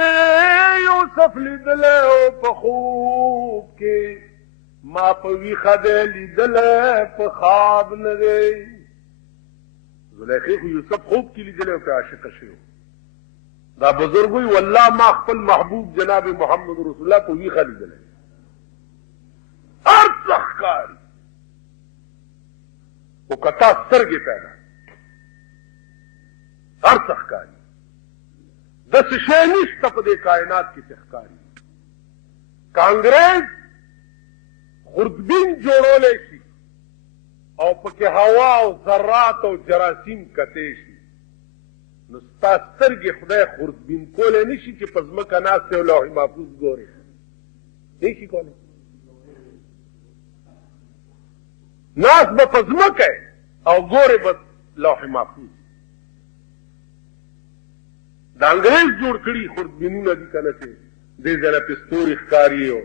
یوسف لیدلی او په خوب کې ما په ویښه دی لیدلی په خواب نه دی زلیخی خو یوسف خوب کې لیدلی او پې عاشقه شوی دا بزرګ وی والله ما خپل محبوب جناب محمد رسول الله په ویښه لیدلی هر څه ښکاري خو که تا سترګې پیدا هر څه ښکاري داسې شی نشته په دې کائنات کې چې ښکاري که انګریز خوردبین جوړولی شي او پکې هوا او ذرات او جراثیم کتی شي نو ستا سترګې خدای خوردبین کولی نه شي چې په ځمکه ناست یو لوح محفوظ ګورې نه شي کولی ناس به په ځمکه او ګورې به لوح محفوظ د انګریز جوړ کړي خوردبینونه دي که نه چې دې ځای نه پې ستوري ښکاري او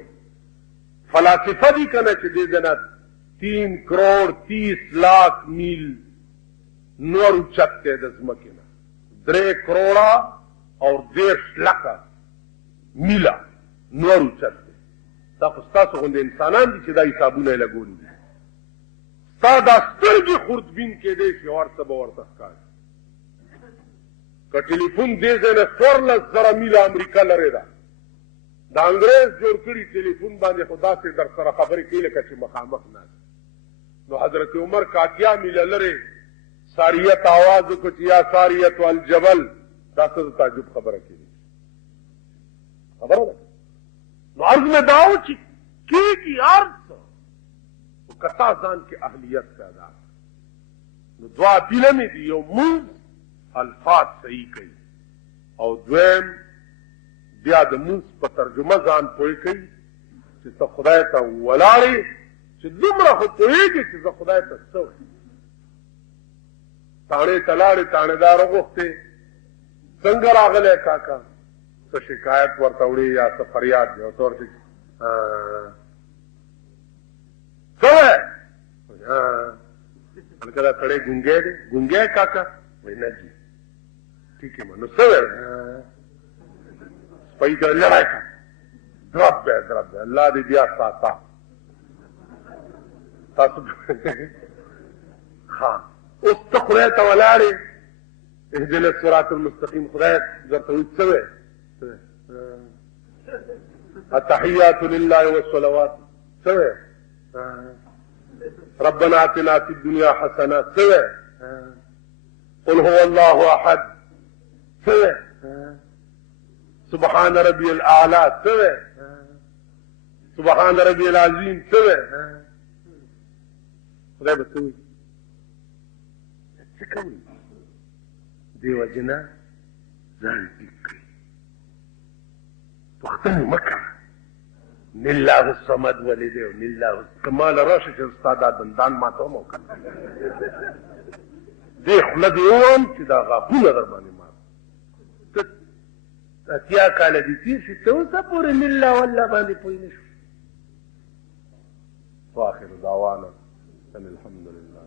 فلاسفه دي که نه چې دې ځای نه 3 کروڑ 30 لاکھ میل نور اوچت دی د ځمکې نه 3 کروڑه او 10 لکه میله نور اوچت دی دا خو ستاسو غوندې انسانان دي چې دا حسابونه یې لګولي دي ستا دا سترګې خوردبین کېدی شي ورته به ورته ښکاري که ټلیفون دې ځای نه 14,000 میله امریکا لرې ده د انګریز جوړ کړي ټلیفون باندې خو داسې در سره خبرې کوي لکه چې مخامخ ناست نو حضرت عمر که 80 میله لرې ساریت آواز وکړو چې یا ساریت والجبل دا څه د تعجب خبره کېږي خبره ده نو عرض مې دا و چې کېږي هر څه خو که تا ځان کې اهلیت پیدا نو دوه پیله مې دي یو مونځ الفاظ صحیح کوي او دویم بیا د مونځ په ترجمه ځان پوه کوي چې ته خدای ته ولاړې چې دومره خو پوهېږې چې زه خدای ته څه وایم تاڼې ته لاړې تاڼېدار وغوښتې څنګه راغلی کاکا څه شکایت ورته وړي یا څه فریاد دی ورته ورته څه وی هلکه دا سړی ګونګی دی ګونګی کاکا وایي نه جي ټیک یم نو څه وی سپی ته لړی کا درب دی الله دې بیا ساته تاسو ها اوس ته خدای ته ولاړې اهدنا الصراط المستقیم خدای درته وایي څه وی التحیات لله والصلوات څه وی ربنا آتنا في الدنيا حسنه څه وی قل هو الله احد څه وی سبحان ربي الاعلى څه وی سبحان ربي العظیم څه وی خدای به څه وی څه کوي دیو جنا ځان ټیک کړي وختونه مکه لله الصمد ولده لله کمال راشه چې استاد دندان ماته مو کړ دې خله دی ووم چې دا غاښونه در باندې مات اتیا کاله دي تېر شي ته اوسه پورې لله والله باندې پوه نه شو واخر دعوانا ان الحمد لله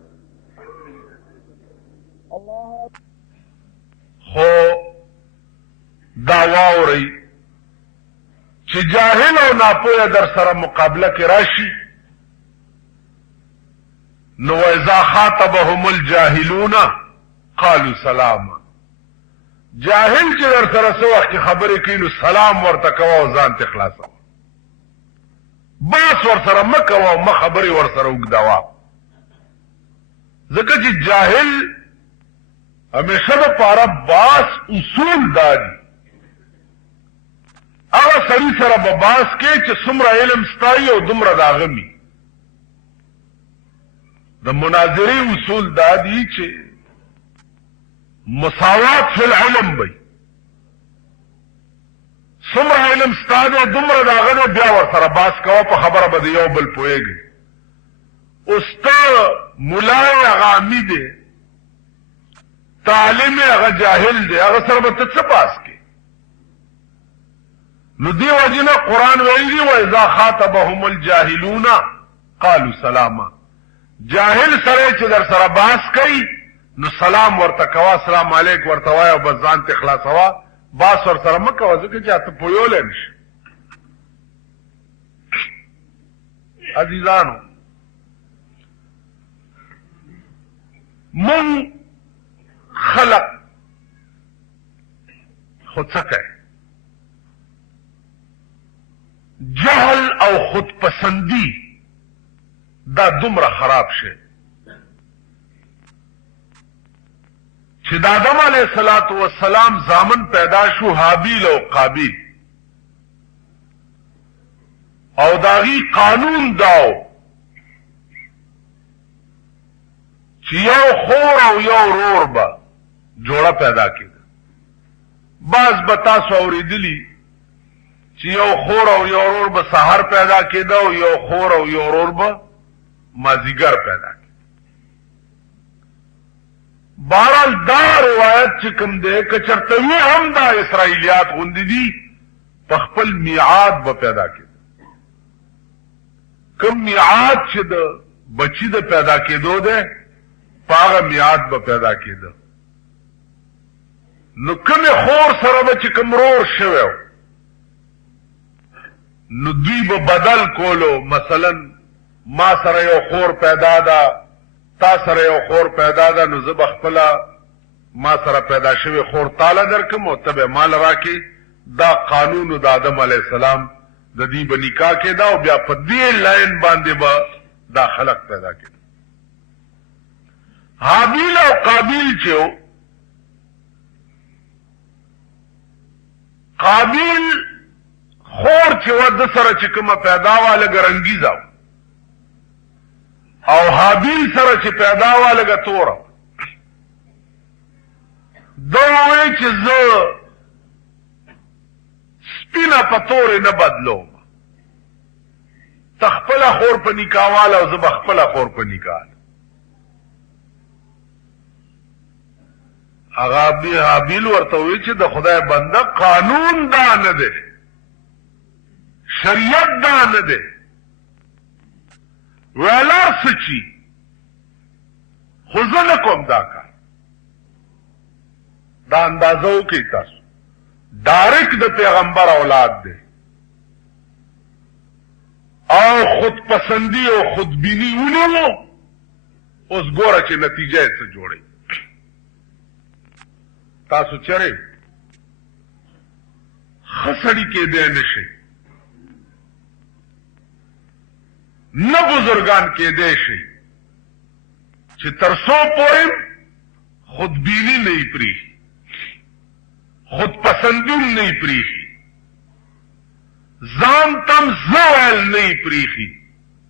الله خو دا واورئ چې جاهل او ناپوهه در سره مقابله کې راشي نو اذا خاطبهم الجاهلون قالوا سلاما جاهل چې در سره څه وخت خبرې کوي نو سلام ورته کوه او ځان ته خلاصوه باس ور سره مه کوه او مه خبرې ور سره اوږدوه ځکه چې جاهل همیشه دپاره باس اصول دا دي هغه سړي سره به باس کې چې څومره علم ستایي او دومره د هغه وي د مناظرې اصول دا دي چې مساوات فی العلم وي څومره علم ستا دی دومره د هغه دی بیا ورسره باس کوه په خبره به د یو بل پوهېږي اوس ته ملا یې هغه عامي دی تعلیم یې هغه جاهل دی هغه سره به ته څه باس کې نو دی وجنه قرآن ویلی و اذا خاطبهم الجاهلون قالوا سلاما جاهل سره چې در سره باس کوي نو سلام ورته کوه السلام علیک ورته وایه او بس ځان ته خلاصوه باس ور سره مه کوه ځکه چې ته پوهولی نه شي عزیزانو مونږ خلق خو څه کوي جهل او خودپسندی دا دومره خراب شي چې د آدم علیه السلام زامن پیدا شو حابیل او قابیل او داغي قانون داو چې یو خور او یو رور به جوړه پیدا کېده بعض به تاسو اورېدلي چې یو خور او یو رور به سحر پیدا کېده او یو خور او یو رور به مازیګر پیدا کېده بهرحال دا روایت چې کوم دی که چېرته وي هم دا اسرائیلیات غوندې دي په خپل میعاد به پیدا کېده کوم میعاد چې د بچي د پیدا کېدو دی په هغه میعاد به پیدا کېده نو کومې خور سره به چې کوم رور شوی نو دوی به بدل کولو. مثلا ما سره یو خور پیدا ده، تا سره یو خور پیدا ده، نو زه به خپله ما سره پیدا شوی خور تاله درکم او ته به مال راکې. دا قانون د آدم علیه السلام د دې به نکاح کېده او بیا په دې لاین باندې به دا خلق پیدا کېده. حابیل او قابیل چې و، قابیل خور چې و د سره چې کومه پیدا وه لږه رنګیزه و، او حابیل سره چې پیدا وه لږه توره. دا ووی چې زه سپینه په تورې نه بدلوم، ته خپله خور په نکاح واله او زه به خپله خور په نکاح. هغه حابیل ورته وی چې د خدای بنده قانون دا نه دی، شریعت دا نه دی، ویلا څه چی خو زه نه کوم دا کار. دا اندازه وکړئ تاسو، ډایرکټ د پیغمبر اولاد دی او خودپسندي او خودبیني ونیو. اوس ګوره چې نتیجه یې څه جوړوي. تاسو چرې ښه سړي کېدی نه شئ، نه بزرګان کېدی شئ چې تر څو پورې خودبیني نه یې پرېښي، خودپسندي نه یې پرېښي، ځان تم زه ویل نه یې پرېښي،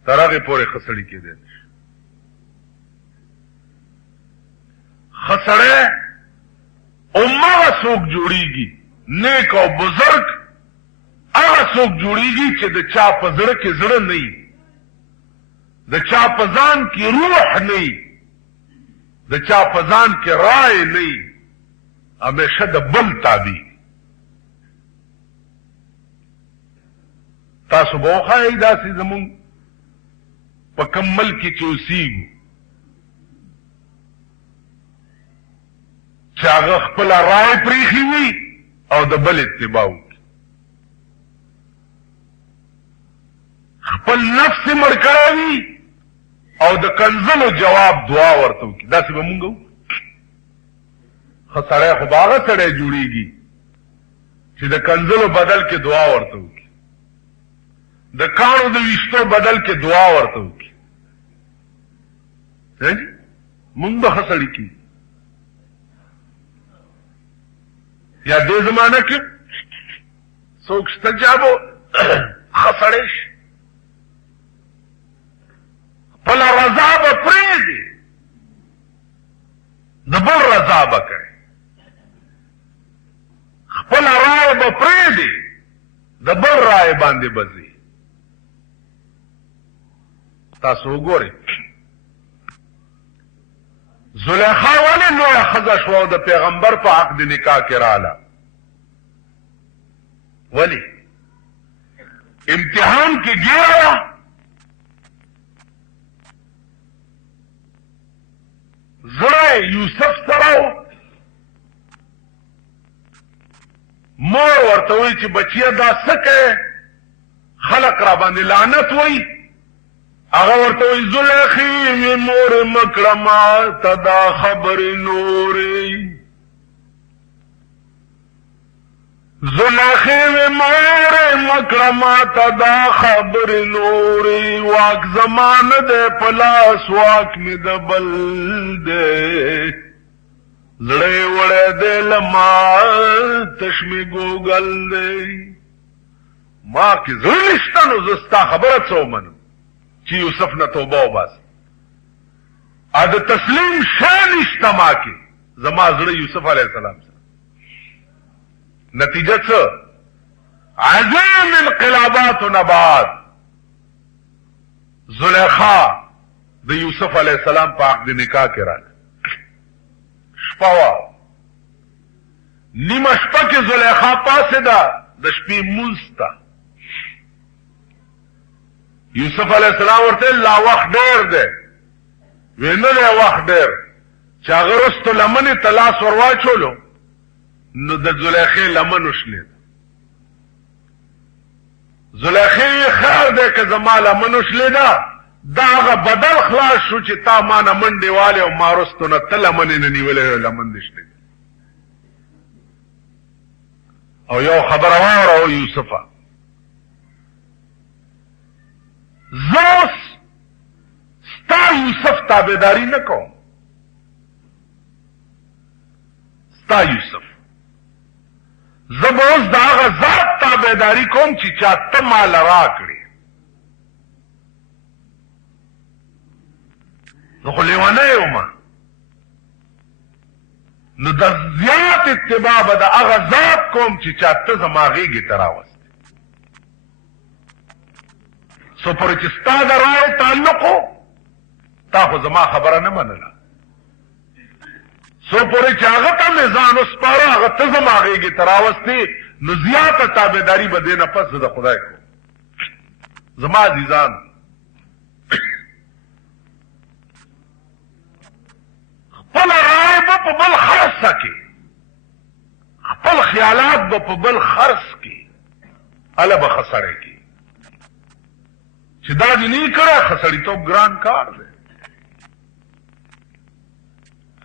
تر هغې پورې ښه سړي کېدی نه شي. ښه سړی هماغه څوک جوړیږي، نیک او بزرګ هغه څوک جوړیږي چې د چا په زړه کې زړه نه وي، د چا په ځان کې روح نه وي، د چا په ځان کې رای نه وي، همیشه د بل تابع. تاسو به وښایئ داسې زمونږ په کوم ملک کې چې اوسېږو چې هغه خپله رای پرېښي وي او د بل اتباع وکړي، خپل نفس یې مړ کړی وي او د کنځلو جواب دعا ورته وکړي. داسې به مونږ وکړو. ښه سړی خو به هغه سړی جوړېږي چې د کنځلو بدل کې دعا ورته وکړي، د کاڼو د ویشتو بدل کې دعا ورته وکړي. مونږ به ښه سړي کېږي. یا دې زمانه کې څوک شته چې هغه ښه سړی شي، خپله رضا به پرېږدي، د بل رضا به کوي، خپله رای به پرېږدي، د بل رای باندې به ځي. تاسو وګورئ زلیخا ولې لویه ښځه شوه او د پیغمبر په حق د نکاح کې راله؟ ولې؟ امتحان کې ګیره وه، زړه یوسف سره و، مور ورته وایي چې بچیه دا څه کوې، خلق را باندې لعنت وایي. هغه ورته وایي زلیخې مې مور مه کړه ما ته دا خبرې نورې، زلیخې مې مور مه کړه ما ته دا خبرې نورې، واک زما نه دی په لاس واک مې د بل دی، زړه یې وړی دی له ما تش مې ګوګل دی. ما کې زړه نشته نو زه ستا خبره څه ومنم چې یوسف نه توبه وباسم. د تسلیم شی نشته ما کې، زما زړه یوسف علیه السلام سره. نتیجه څه؟ عظیم انقلاباتو نه بعد زلیخا د یوسف علیه السلام په حق د نکاح کې راغله. شپه وه، نیمه شپه کې زلیخا پاڅېده د شپې لمونځ ته. یوسف علیه السلام ورته لا وخت ډېر دی. وی نه دی وخت ډېر. چې هغه رستو لمنې ته لاس ور واچولو نو د زلیخې لمن وشلېده. زلیخی خیر دے که زمالا منوش لیدا دا آغا بدل خلاص شو چې تا مانا من دیوالی و مارستو نا تل منی ننیولی لمن دشتی او یو خبر وارو یوسفا زوس ستا یوسف تابداری نکو ستا یوسف زبوز دا آغا ذات تابداری کوم چی چاہتا مال را کری نو خو لیوانه یو ما نو دا زیاد اتباع با دا آغا ذات کوم چی چاہتا زماغیگی تراوست سو پر چستا دا رائے تعلقو تا خو زما خبره نمانلا سو پوری چاغتا میزان اس پارا اغتا زماغی کی تراوستی نو زیادتا تابداری با دینا پس دا خدای کو زما عزیزان خپل رائے با پا بل خرس سکی خپل خیالات با پا بل خرس کی علا با خسرے کی چی دا دی نہیں کرا خسری تو گران کار دے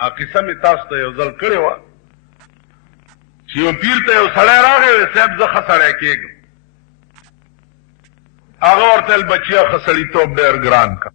قسم تاسو ته یو ځل کړی وه چې یو پیر ته یو سړی راغی وی صاحب زه ښه سړی کېږم هغه ورته ویل بچیه ښه سړیتوب ډېر ګران کا